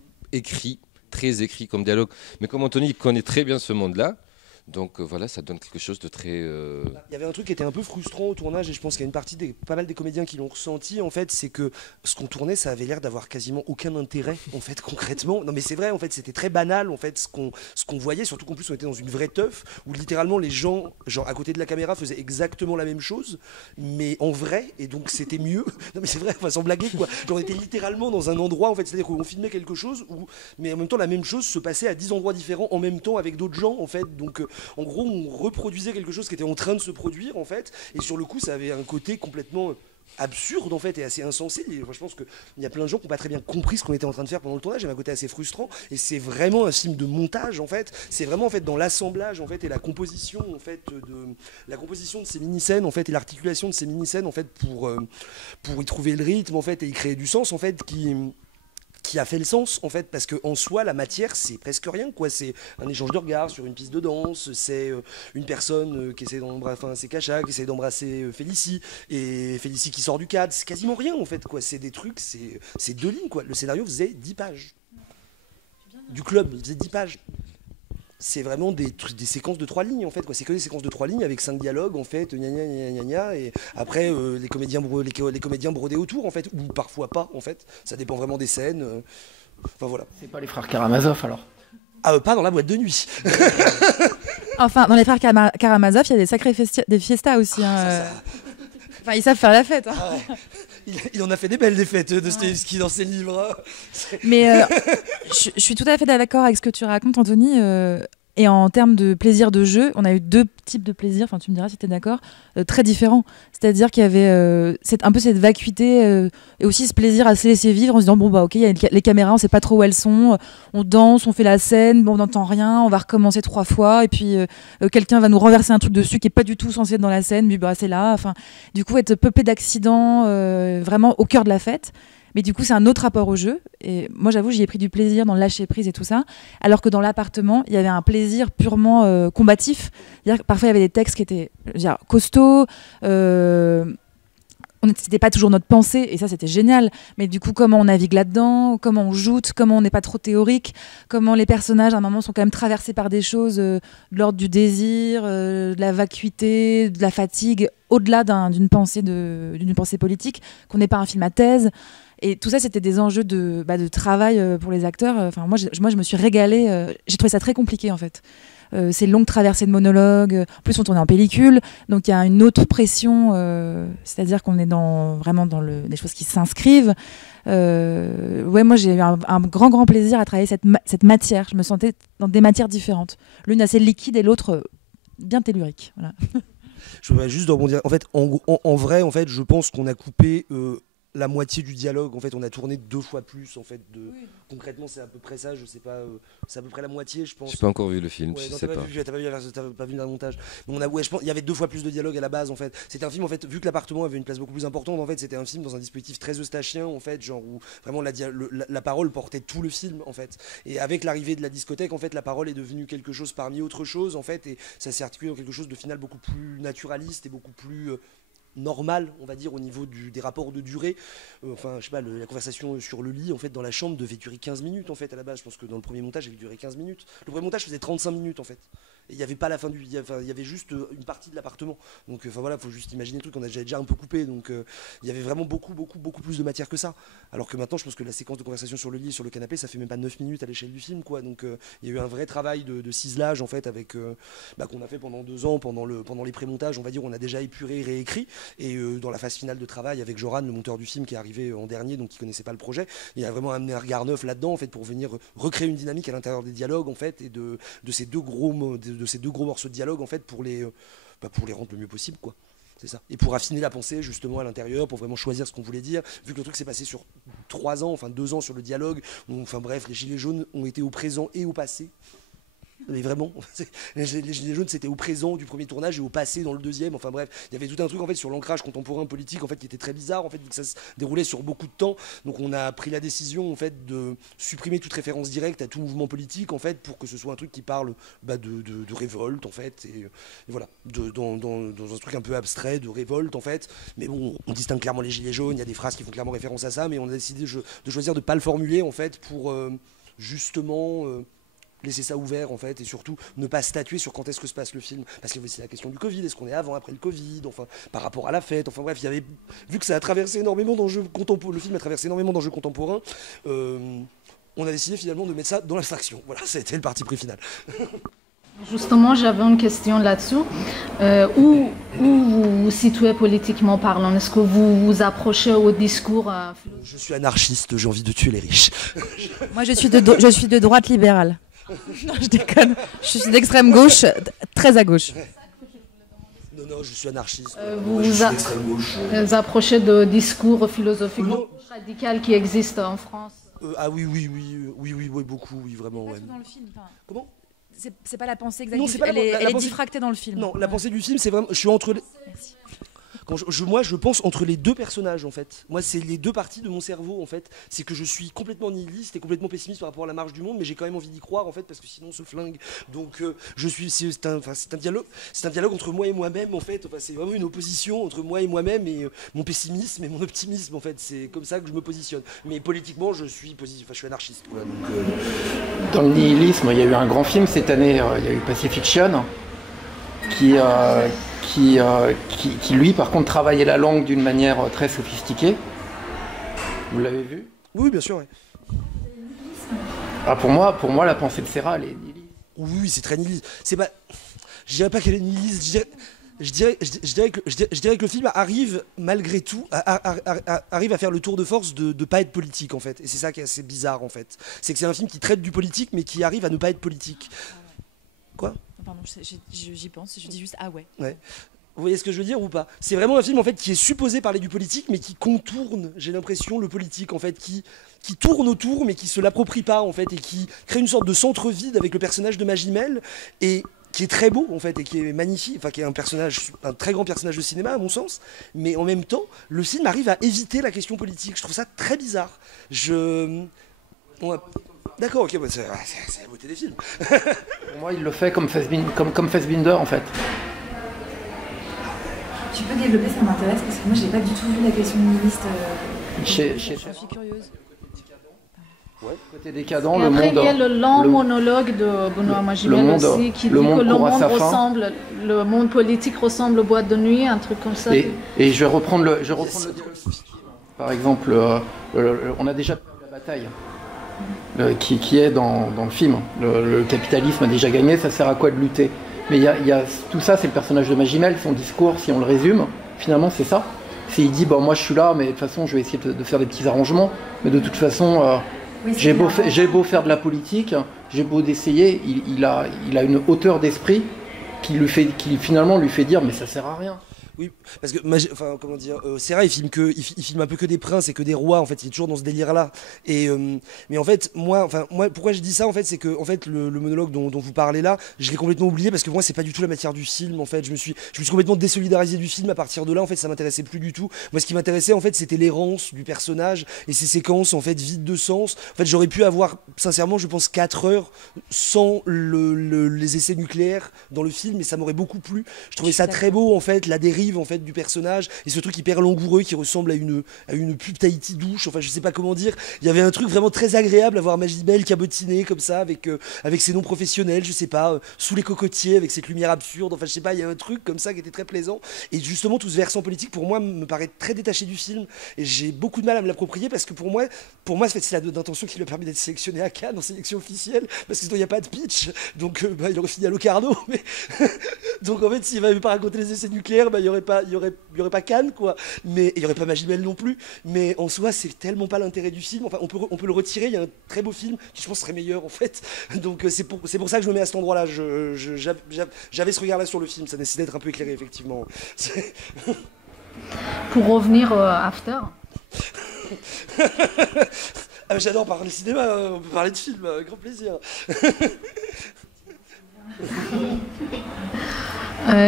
très écrit comme dialogue. Mais comme Anthony connaît très bien ce monde-là, donc voilà, ça donne quelque chose de très... Il y avait un truc qui était un peu frustrant au tournage, et je pense qu'il y a une partie pas mal des comédiens qui l'ont ressenti, en fait, c'est que ce qu'on tournait, ça avait l'air d'avoir quasiment aucun intérêt, en fait, concrètement. Non mais c'est vrai, en fait, c'était très banal, en fait, ce qu'on voyait, surtout qu'en plus on était dans une vraie teuf, où littéralement les gens, genre à côté de la caméra, faisaient exactement la même chose, mais en vrai, et donc c'était mieux. Non mais c'est vrai, enfin, sans blaguer, quoi. Genre, on était littéralement dans un endroit, en fait, c'est-à-dire qu'on filmait quelque chose, mais en même temps la même chose se passait à 10 endroits différents, en même temps, avec d'autres gens, en fait, donc... En gros, on reproduisait quelque chose qui était en train de se produire, en fait, et sur le coup, ça avait un côté complètement absurde en fait et assez insensé. Je pense qu'il y a plein de gens qui n'ont pas très bien compris ce qu'on était en train de faire pendant le tournage. Il y avait un côté assez frustrant et c'est vraiment un film de montage en fait. C'est vraiment en fait dans l'assemblage en fait et la composition en fait de ces mini-scènes en fait et l'articulation de ces mini-scènes en fait pour y trouver le rythme en fait et y créer du sens en fait qui a fait le sens en fait, parce qu'en soi la matière c'est presque rien quoi, c'est un échange de regards sur une piste de danse, c'est une personne qui essaie d'embrasser, enfin c'est Kacha qui essaie d'embrasser Félicie et Félicie qui sort du cadre, c'est quasiment rien en fait quoi, c'est des trucs, c'est 2 lignes quoi, le scénario faisait 10 pages du club, il faisait 10 pages. C'est vraiment des séquences de 3 lignes en fait quoi. C'est que des séquences de 3 lignes avec 5 dialogues en fait, gna gna gna gna gna, et après les comédiens brodés autour en fait, ou parfois pas en fait, ça dépend vraiment des scènes. Enfin voilà. C'est pas les frères Karamazov alors? Ah pas dans la boîte de nuit. Enfin dans les frères Karamazov il y a des sacrés des fiestas aussi. Hein, Enfin, ils savent faire la fête. Hein. Ah ouais. Il en a fait des belles des fêtes de Dostoïevski dans ses livres. Mais je suis tout à fait d'accord avec ce que tu racontes, Anthony. Et en termes de plaisir de jeu, on a eu 2 types de plaisir, enfin tu me diras si tu es d'accord, très différents. C'est-à-dire qu'il y avait un peu cette vacuité et aussi ce plaisir à se laisser vivre en se disant bon bah ok, il y a les caméras, on sait pas trop où elles sont, on danse, on fait la scène, bon, on n'entend rien, on va recommencer 3 fois et puis quelqu'un va nous renverser un truc dessus qui est pas du tout censé être dans la scène, mais bah c'est là. Enfin, du coup être peuplé d'accidents, vraiment au cœur de la fête. Mais du coup, c'est un autre rapport au jeu. Et moi, j'avoue, j'y ai pris du plaisir dans le lâcher prise et tout ça. Alors que dans l'appartement, il y avait un plaisir purement combatif. C'est-à-dire que parfois, il y avait des textes qui étaient costauds. C'était pas toujours notre pensée. Et ça, c'était génial. Mais du coup, comment on navigue là-dedans, comment on joute, comment on n'est pas trop théorique, comment les personnages, à un moment, sont quand même traversés par des choses de l'ordre du désir, de la vacuité, de la fatigue, au-delà d'une pensée politique, qu'on n'est pas un film à thèse. Et tout ça, c'était des enjeux de travail pour les acteurs. Enfin, moi, je me suis régalée. J'ai trouvé ça très compliqué, en fait. Ces longues traversées de monologues. En plus, on tournait en pellicule. Donc, il y a une autre pression. C'est-à-dire qu'on est vraiment dans des choses qui s'inscrivent. Ouais, moi, j'ai eu un grand plaisir à travailler cette matière. Je me sentais dans des matières différentes. L'une assez liquide et l'autre bien tellurique. Voilà. Je voudrais juste rebondir. En fait, en vrai, en fait, je pense qu'on a coupé... la moitié du dialogue, en fait, on a tourné 2 fois plus, en fait. Oui. Concrètement, c'est à peu près ça, je sais pas, c'est à peu près la moitié, je pense. J'ai pas encore vu le film, ouais, je non, sais pas. T'as pas vu le montage. Mais je pense, il y avait 2 fois plus de dialogue à la base, en fait. C'était un film, en fait, vu que l'appartement avait une place beaucoup plus importante, en fait, c'était un film dans un dispositif très eustachien, en fait, genre où vraiment la parole portait tout le film, en fait. Et avec l'arrivée de la discothèque, en fait, la parole est devenue quelque chose parmi autre chose, en fait, et ça s'est articulé en quelque chose de final beaucoup plus naturaliste et beaucoup plus... normal, on va dire, au niveau des rapports de durée. Enfin, je sais pas, la conversation sur le lit, en fait, dans la chambre, devait durer 15 minutes, en fait, à la base. Je pense que dans le premier montage, elle durait 15 minutes. Le premier montage faisait 35 minutes, en fait. Et il n'y avait pas la fin il y avait juste une partie de l'appartement. Donc, enfin voilà, faut juste imaginer le truc. J'avais déjà un peu coupé, donc il y avait vraiment beaucoup plus de matière que ça. Alors que maintenant, je pense que la séquence de conversation sur le lit et sur le canapé, ça fait même pas 9 minutes à l'échelle du film, quoi. Donc, il y a eu un vrai travail de ciselage, en fait, avec qu'on a fait pendant 2 ans, pendant les pré-montages, on va dire, on a déjà épuré, réécrit. Et dans la phase finale de travail avec Joran, le monteur du film qui est arrivé en dernier, donc qui connaissait pas le projet, il a vraiment amené un regard neuf là-dedans, en fait, pour venir recréer une dynamique à l'intérieur des dialogues, en fait, et de ces deux gros morceaux de dialogue, en fait, pour les rendre le mieux possible, quoi. C'est ça. Et pour affiner la pensée justement à l'intérieur, pour vraiment choisir ce qu'on voulait dire, vu que le truc s'est passé sur 3 ans, enfin 2 ans sur le dialogue, enfin bref, les gilets jaunes ont été au présent et au passé. Mais vraiment, les Gilets jaunes, c'était au présent du premier tournage et au passé dans le deuxième. Enfin bref, il y avait tout un truc en fait sur l'ancrage contemporain politique en fait qui était très bizarre en fait vu que ça se déroulait sur beaucoup de temps. Donc on a pris la décision en fait de supprimer toute référence directe à tout mouvement politique en fait pour que ce soit un truc qui parle de révolte en fait et voilà, dans un truc un peu abstrait de révolte en fait. Mais bon, on distingue clairement les Gilets jaunes. Il y a des phrases qui font clairement référence à ça, mais on a décidé de choisir de pas le formuler en fait pour justement laisser ça ouvert en fait et surtout ne pas statuer sur quand est-ce que se passe le film parce que c'est la question du Covid, est-ce qu'on est avant, après le Covid, enfin par rapport à la fête, enfin bref, il y avait, vu que ça a traversé énormément d'enjeux contemporains, le film a traversé énormément d'enjeux contemporains, on a décidé finalement de mettre ça dans l'abstraction. Voilà, ça a été le parti pris final. Justement, j'avais une question là-dessus. Où vous vous situez politiquement parlant? Est-ce que vous vous approchez au discours Je suis anarchiste, j'ai envie de tuer les riches. Moi, je suis de droite libérale. Non, je déconne. Je suis d'extrême gauche, très à gauche. Non, Non, je suis anarchiste. Vous je suis a- d'extrême gauche. Vous approchez de discours philosophiques Non. radicaux qui existent en France. Ah oui, beaucoup, oui, vraiment. Pas Ouais. tout dans le film. Enfin, Comment? c'est pas la pensée exacte. Non, du c'est film. pas la- Elle est, la elle est pensée- diffractée dans le film. Non, la Ouais. pensée du film, c'est vraiment. Je suis entre. Merci. Moi, je pense entre les deux personnages, en fait. Moi, c'est les deux parties de mon cerveau, en fait. C'est que je suis complètement nihiliste et complètement pessimiste par rapport à la marche du monde, mais j'ai quand même envie d'y croire, en fait, parce que sinon on se flingue. Donc, je suis. C'est un dialogue entre moi et moi-même, en fait. Enfin, c'est vraiment une opposition entre moi et moi-même et mon pessimisme et mon optimisme, en fait. C'est comme ça que je me positionne. Mais politiquement, je suis positif. Enfin, je suis anarchiste. Quoi. Donc, Dans le nihilisme, il y a eu un grand film cette année, il y a eu Pacifiction, qui lui, par contre, travaillait la langue d'une manière très sophistiquée. Vous l'avez vu? oui, bien sûr. Ouais. Ah, pour moi, la pensée de Serra, elle est nihiliste. Oui, c'est très nihiliste. C'est pas. Je dirais pas qu'elle est nihiliste. Je dirais que le film arrive malgré tout, arrive à faire le tour de force de ne pas être politique en fait. Et c'est ça qui est assez bizarre en fait. C'est que c'est un film qui traite du politique mais qui arrive à ne pas être politique. Quoi? Pardon, j'y pense. Je dis juste ah ouais. Ouais. Vous voyez ce que je veux dire ou pas? C'est vraiment un film en fait qui est supposé parler du politique mais qui contourne, j'ai l'impression, le politique en fait, qui tourne autour mais qui se l'approprie pas en fait et qui crée une sorte de centre vide avec le personnage de Magimel et qui est très beau en fait et qui est magnifique, enfin qui est un très grand personnage de cinéma à mon sens, mais en même temps le film arrive à éviter la question politique. Je trouve ça très bizarre. D'accord, ok, bah, c'est la beauté des films. Pour moi, il le fait comme Fassbinder, en fait. Tu peux développer, ça m'intéresse parce que moi j'ai pas du tout vu la question nihiliste. Chez Je suis curieuse. Côté décadent, Et le après, monde. il y a le long le- monologue de Benoît Magimel monde- aussi, qui dit le que monde le court à monde sa fin. ressemble, le monde politique ressemble aux boîtes de nuit, un truc comme ça. Et je vais reprendre le dialogue. Par exemple, on a déjà perdu la bataille qui est dans le film. Le capitalisme a déjà gagné, ça sert à quoi de lutter? Mais il y a tout ça, c'est le personnage de Magimel, son discours, si on le résume, finalement c'est ça. Il dit, bon, moi je suis là, mais de toute façon je vais essayer de faire des petits arrangements, mais de toute façon, j'ai beau faire de la politique, j'ai beau d'essayer, il a une hauteur d'esprit qui finalement lui fait dire, mais ça sert à rien. Oui, parce que, enfin, comment dire, Serra, il filme un peu que des princes et que des rois, en fait, il est toujours dans ce délire-là. Et, mais en fait, moi, pourquoi je dis ça, en fait, c'est que, en fait, le monologue dont vous parlez là, je l'ai complètement oublié parce que moi, c'est pas du tout la matière du film, en fait. Je me suis complètement désolidarisé du film à partir de là, en fait, ça m'intéressait plus du tout. Moi, ce qui m'intéressait, en fait, c'était l'errance du personnage et ses séquences, en fait, vides de sens. En fait, j'aurais pu avoir, sincèrement, je pense, 4 heures sans les essais nucléaires dans le film, et ça m'aurait beaucoup plu. Je trouvais ça très beau, en fait, la dérive en fait du personnage et ce truc hyper langoureux qui ressemble à une pub Tahiti douche, enfin je sais pas comment dire. Il y avait un truc vraiment très agréable à voir Magimel cabotiner comme ça avec ses noms professionnels, je sais pas, sous les cocotiers avec cette lumière absurde, enfin je sais pas, il y a un truc comme ça qui était très plaisant. Et justement tout ce versant politique pour moi me paraît très détaché du film et j'ai beaucoup de mal à me l'approprier parce que pour moi c'est la note d'intention qui lui a permis d'être sélectionné à Cannes en sélection officielle, parce que sinon il n'y a pas de pitch, donc il aurait fini à Locarno, mais donc en fait s'il m'avait pas raconté les essais nucléaires, il y aurait pas Cannes quoi, mais il y aurait pas Magimel non plus, mais en soi c'est tellement pas l'intérêt du film. Enfin on peut le retirer, il y a un très beau film qui je pense serait meilleur en fait, donc c'est pour ça que je me mets à cet endroit là. J'avais ce regard là sur le film, ça nécessite d'être un peu éclairé effectivement. Pour revenir After. Ah, j'adore parler cinéma, on peut parler de film, grand plaisir.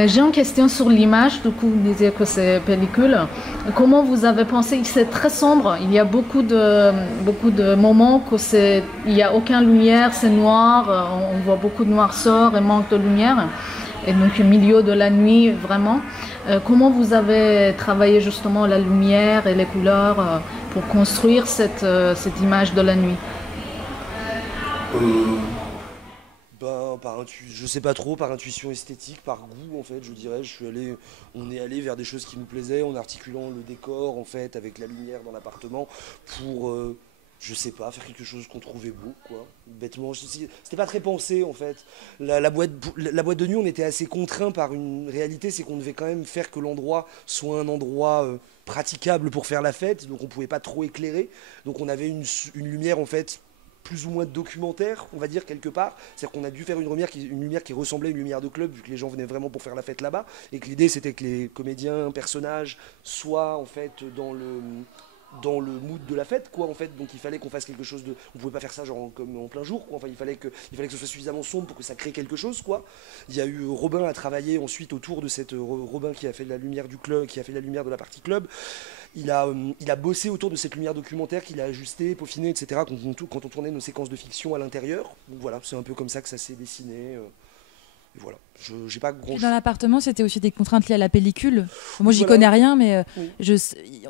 J'ai une question sur l'image, du coup vous disiez que c'est pellicule. Comment vous avez pensé? C'est très sombre, il y a beaucoup de moments où il n'y a aucune lumière, c'est noir, on voit beaucoup de noirceur et manque de lumière. Et donc au milieu de la nuit, vraiment. Comment vous avez travaillé justement la lumière et les couleurs pour construire cette image de la nuit? Je sais pas trop, par intuition esthétique, par goût en fait, je dirais. On est allé vers des choses qui nous plaisaient en articulant le décor en fait avec la lumière dans l'appartement pour, je sais pas, faire quelque chose qu'on trouvait beau quoi. Bêtement, c'était pas très pensé en fait. La boîte de nuit, on était assez contraint par une réalité, c'est qu'on devait quand même faire que l'endroit soit un endroit praticable pour faire la fête, donc on pouvait pas trop éclairer. Donc on avait une lumière en fait plus ou moins documentaire, on va dire, quelque part. C'est-à-dire qu'on a dû faire une lumière qui ressemblait à une lumière de club, vu que les gens venaient vraiment pour faire la fête là-bas, et que l'idée c'était que les comédiens, personnages, soient en fait dans le mood de la fête, quoi, en fait. Donc il fallait qu'on fasse quelque chose de... On pouvait pas faire ça genre comme en plein jour, quoi. Enfin, il fallait que ce soit suffisamment sombre pour que ça crée quelque chose, quoi. Il y a eu Robin à travailler ensuite autour de cette... Robin qui a fait la lumière du club, qui a fait la lumière de la partie club. Il a bossé autour de cette lumière documentaire qu'il a ajusté, peaufiné, etc. Quand on tournait nos séquences de fiction à l'intérieur. Donc voilà, c'est un peu comme ça que ça s'est dessiné. Et voilà, j'ai pas grand. Dans l'appartement, c'était aussi des contraintes liées à la pellicule. Moi, j'y Voilà. connais rien, mais Oui.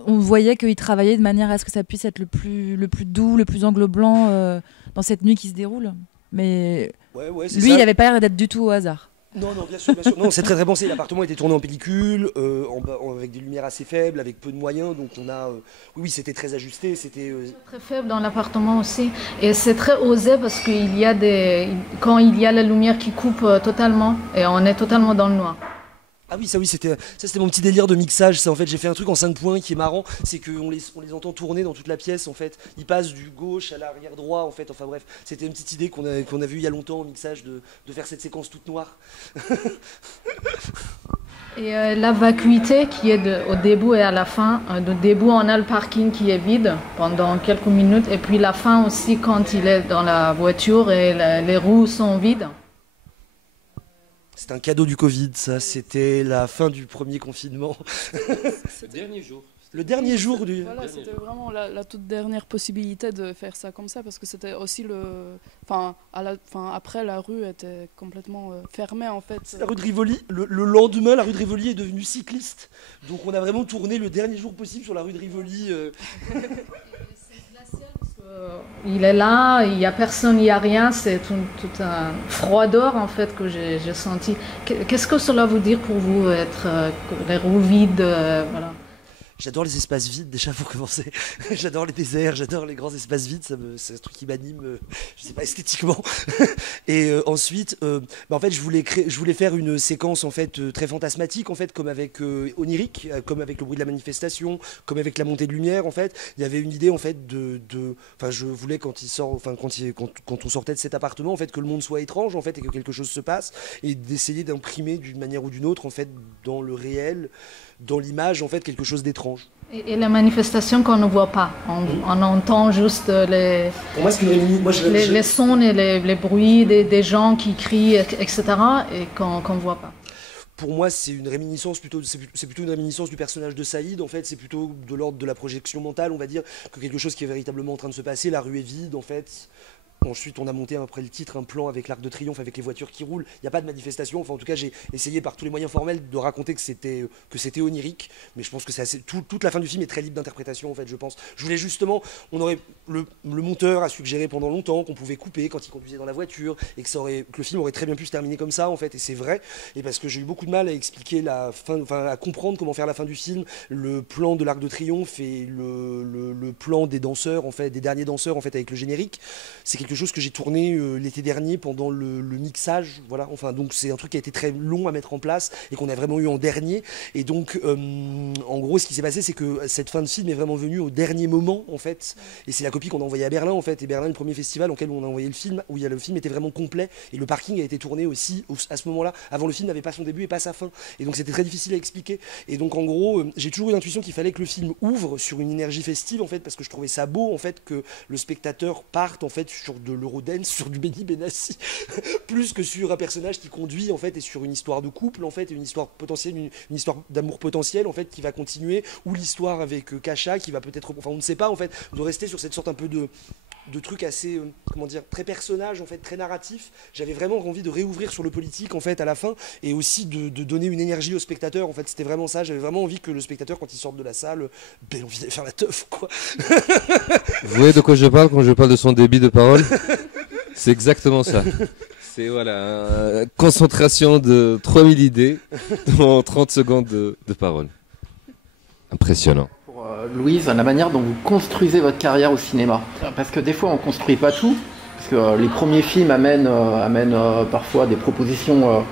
on voyait qu'il travaillait de manière à ce que ça puisse être le plus doux, le plus englobant dans cette nuit qui se déroule. Mais Ouais, c'est lui, ça. il n'avait pas l'air d'être du tout au hasard. Non, bien sûr. Non, c'est très très pensé. L'appartement était tourné en pellicule, avec des lumières assez faibles, avec peu de moyens. Donc on a, oui, c'était très ajusté. C'était Très faible dans l'appartement aussi. Et c'est très osé parce qu'il y a quand il y a la lumière qui coupe totalement et on est totalement dans le noir. Ah oui, c'était mon petit délire de mixage. Ça, en fait, j'ai fait un truc en 5 points qui est marrant, c'est qu'on les entend tourner dans toute la pièce. En fait, ils passent du gauche à l'arrière droit. En fait, enfin bref, c'était une petite idée qu'on a vue il y a longtemps en mixage de faire cette séquence toute noire. Et la vacuité qui est au début et à la fin. Au début, on a le parking qui est vide pendant quelques minutes. Et puis la fin aussi, quand il est dans la voiture et les roues sont vides. C'était un cadeau du Covid, ça. C'était la fin du premier confinement. Le dernier jour. Le dernier jour du... Voilà, c'était vraiment la toute dernière possibilité de faire ça comme ça, parce que c'était aussi après, la rue était complètement fermée, en fait. La rue de Rivoli, le lendemain, la rue de Rivoli est devenue cycliste. Donc on a vraiment tourné le dernier jour possible sur la rue de Rivoli. Il est là, il n'y a personne, il n'y a rien, c'est tout un froideur en fait que j'ai senti. Qu'est-ce que cela veut dire pour vous, être les roues vides, voilà. J'adore les espaces vides déjà pour commencer. J'adore les déserts, j'adore les grands espaces vides, c'est un truc qui m'anime, je sais pas, esthétiquement. Et ensuite, en fait, je voulais faire une séquence en fait très fantasmatique en fait, comme avec Onirique, comme avec le bruit de la manifestation, comme avec la montée de lumière en fait. Il y avait une idée en fait enfin, je voulais quand on sortait de cet appartement en fait que le monde soit étrange en fait et que quelque chose se passe et d'essayer d'imprimer d'une manière ou d'une autre en fait dans le réel, dans l'image en fait quelque chose d'étrange. Et les manifestations qu'on ne voit pas, on entend juste Pour moi, c'est les sons et les bruits des gens qui crient, etc. et qu'on ne voit pas. Pour moi, c'est une réminiscence c'est plutôt une réminiscence du personnage de Saïd. En fait, c'est plutôt de l'ordre de la projection mentale, on va dire, que quelque chose qui est véritablement en train de se passer. La rue est vide, en fait. Ensuite, on a monté après le titre un plan avec l'Arc de Triomphe, avec les voitures qui roulent. Il n'y a pas de manifestation. Enfin, en tout cas, j'ai essayé par tous les moyens formels de raconter que c'était onirique. Mais je pense que c'est toute la fin du film est très libre d'interprétation. En fait, je pense. Je voulais justement, le monteur a suggéré pendant longtemps qu'on pouvait couper quand il conduisait dans la voiture et que le film aurait très bien pu se terminer comme ça, en fait. Et c'est vrai. Et parce que j'ai eu beaucoup de mal à expliquer la fin, à comprendre comment faire la fin du film, le plan de l'Arc de Triomphe et le plan des danseurs, en fait, des derniers danseurs, en fait, avec le générique. C'est quelque chose que j'ai tourné l'été dernier pendant le mixage, voilà. Enfin, donc c'est un truc qui a été très long à mettre en place et qu'on a vraiment eu en dernier. Et donc, en gros, ce qui s'est passé, c'est que cette fin de film est vraiment venue au dernier moment, en fait. Et c'est la copie qu'on a envoyée à Berlin, en fait. Et Berlin, le premier festival auquel on a envoyé le film, où le film était vraiment complet. Et le parking a été tourné aussi à ce moment-là. Avant, le film n'avait pas son début et pas sa fin. Et donc, c'était très difficile à expliquer. Et donc, en gros, j'ai toujours eu l'intuition qu'il fallait que le film ouvre sur une énergie festive, en fait, parce que je trouvais ça beau, en fait, que le spectateur parte, en fait, sur de l'eurodance, sur du Benny Benassi, plus que sur un personnage qui conduit en fait et sur une histoire de couple en fait, une histoire potentielle, une histoire d'amour potentiel en fait qui va continuer, ou l'histoire avec Kacha qui va peut-être, enfin on ne sait pas en fait, de rester sur cette sorte un peu de truc assez, comment dire, très personnage en fait, très narratif. J'avais vraiment envie de réouvrir sur le politique en fait à la fin et aussi de donner une énergie au spectateur en fait, c'était vraiment ça, j'avais vraiment envie que le spectateur quand il sort de la salle, ait envie d'aller faire la teuf quoi. Vous voyez de quoi je parle quand je parle de son débit de parole? C'est exactement ça. C'est voilà, concentration de 3000 idées dans 30 secondes de parole. Impressionnant. Pour Louise, la manière dont vous construisez votre carrière au cinéma. Parce que des fois, on ne construit pas tout. Parce que les premiers films amènent parfois des propositions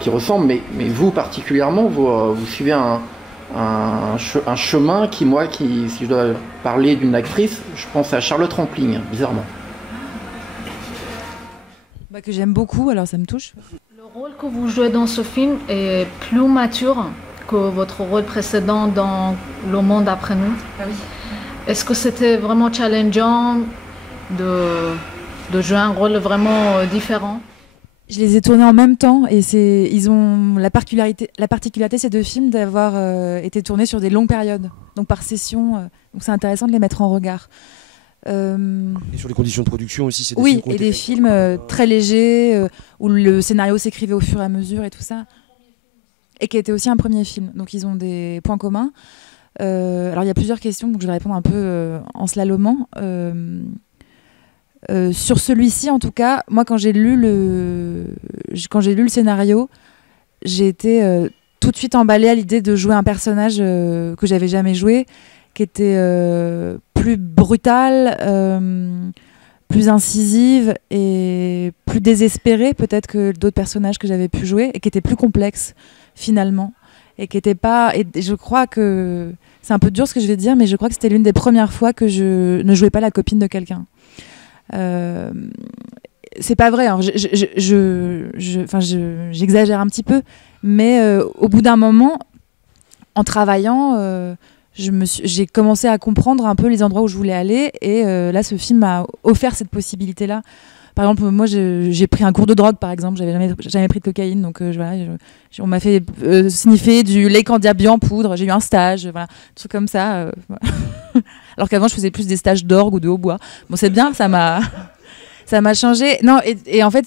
qui ressemblent. Mais vous, particulièrement, vous suivez un chemin si je dois parler d'une actrice, je pense à Charlotte Rampling, bizarrement. Que j'aime beaucoup, alors ça me touche. Le rôle que vous jouez dans ce film est plus mature que votre rôle précédent dans Le Monde après nous. Ah oui. Est-ce que c'était vraiment challengeant de jouer un rôle vraiment différent? Je les ai tournés en même temps et ils ont la particularité ces deux films d'avoir été tournés sur des longues périodes, donc par session. Donc c'est intéressant de les mettre en regard. Et sur les conditions de production aussi, c'est des oui, films qui ont et été des faits. films très légers où le scénario s'écrivait au fur et à mesure et tout ça, et qui était aussi un premier film. Donc ils ont des points communs. Alors il y a plusieurs questions, donc je vais répondre un peu en slalomant. Sur celui-ci, en tout cas, moi quand j'ai lu le scénario, j'ai été tout de suite emballée à l'idée de jouer un personnage que j'avais jamais joué, qui était plus brutale, plus incisive et plus désespérée peut-être que d'autres personnages que j'avais pu jouer, et qui était plus complexe finalement, et qui était pas. Et je crois que c'est un peu dur ce que je vais dire, mais je crois que c'était l'une des premières fois que je ne jouais pas la copine de quelqu'un. C'est pas vrai, hein. J'exagère un petit peu, mais au bout d'un moment, en travaillant, j'ai commencé à comprendre un peu les endroits où je voulais aller, et là ce film m'a offert cette possibilité-là. Par exemple, moi j'ai pris un cours de drogue, par exemple, j'avais jamais pris de cocaïne, donc voilà, on m'a fait sniffer du lait Candiabi en poudre, j'ai eu un stage, voilà, des trucs comme ça. Voilà. Alors qu'avant je faisais plus des stages d'orgue ou de hautbois. Bon, c'est bien, ça m'a changé. Non, et en fait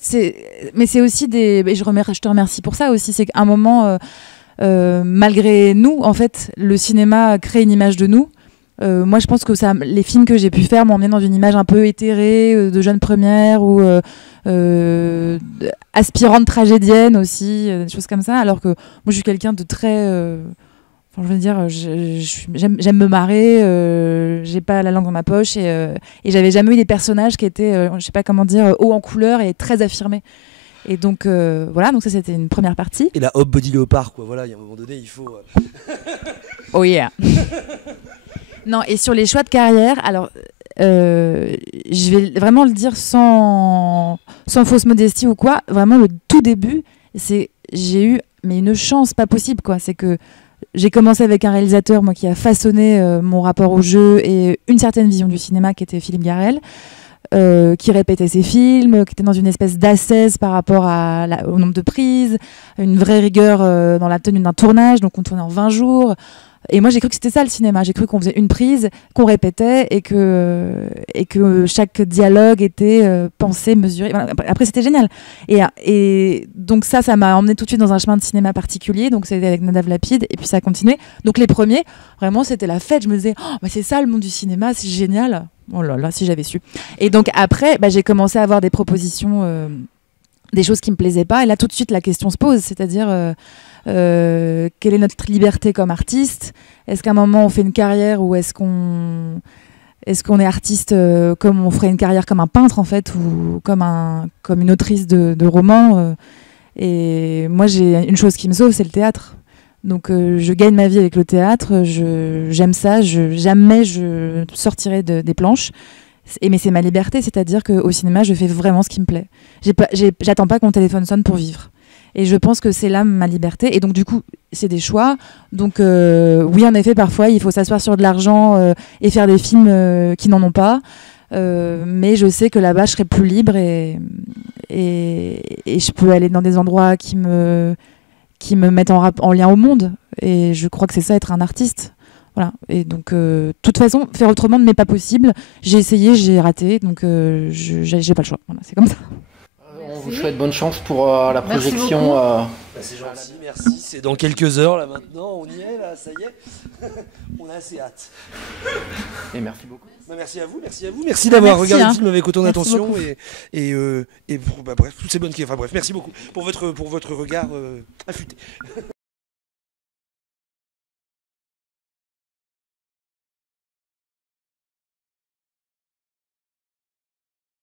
mais c'est aussi je te remercie pour ça aussi, c'est qu'à un moment malgré nous, en fait, le cinéma crée une image de nous. Moi, je pense que les films que j'ai pu faire m'ont emmené dans une image un peu éthérée, de jeune première ou aspirante tragédienne aussi, des choses comme ça. Alors que moi, je suis quelqu'un de très... je veux dire, j'aime me marrer, j'ai pas la langue dans ma poche, et j'avais jamais eu des personnages qui étaient, je sais pas comment dire, hauts en couleur et très affirmés. Et donc voilà, donc ça c'était une première partie. Et la hop body léopard, quoi. Voilà, il y a un moment donné, il faut. Oh yeah. Non, et sur les choix de carrière, alors je vais vraiment le dire sans fausse modestie ou quoi. Vraiment, le tout début, j'ai eu une chance pas possible, quoi. C'est que j'ai commencé avec un réalisateur, moi, qui a façonné mon rapport au jeu et une certaine vision du cinéma, qui était Philippe Garrel. Qui répétait ses films, qui était dans une espèce d'ascèse par rapport au nombre de prises, une vraie rigueur dans la tenue d'un tournage, donc on tournait en 20 jours. Et moi j'ai cru que c'était ça le cinéma, j'ai cru qu'on faisait une prise, qu'on répétait, et que chaque dialogue était pensé, mesuré. Après c'était génial. Et donc ça m'a emmené tout de suite dans un chemin de cinéma particulier, donc c'était avec Nadav Lapid, et puis ça a continué. Donc les premiers, vraiment c'était la fête, je me disais, oh, c'est ça le monde du cinéma, c'est génial. Oh là là, si j'avais su. Et donc après, j'ai commencé à avoir des propositions, des choses qui me plaisaient pas, et là tout de suite la question se pose, c'est-à-dire quelle est notre liberté comme artiste? Est-ce qu'à un moment on fait une carrière, ou est-ce qu'on est artiste comme on ferait une carrière comme un peintre en fait, ou comme une autrice de romans et moi j'ai une chose qui me sauve, c'est le théâtre. Donc je gagne ma vie avec le théâtre, j'aime ça, jamais je sortirai des planches. Mais c'est ma liberté, c'est-à-dire qu'au cinéma, je fais vraiment ce qui me plaît. J'attends pas que mon téléphone sonne pour vivre. Et je pense que c'est là ma liberté. Et donc du coup, c'est des choix. Donc oui, en effet, parfois, il faut s'asseoir sur de l'argent et faire des films qui n'en ont pas. Mais je sais que là-bas, je serai plus libre, et je peux aller dans des endroits qui me mettent en lien au monde. Et je crois que c'est ça, être un artiste. Voilà. Et donc, de toute façon, faire autrement ne m'est pas possible. J'ai essayé, j'ai raté, donc j'ai pas le choix. Voilà, c'est comme ça. On vous souhaite bonne chance pour la projection. C'est gentil, merci. C'est dans quelques heures, là, maintenant. On y est, là, ça y est. On a assez hâte. Et merci beaucoup. Merci à vous, merci d'avoir regardé le film avec autant Merci d'attention, beaucoup. et bref, toutes ces bonnes questions. Enfin bref, merci beaucoup pour votre regard affûté.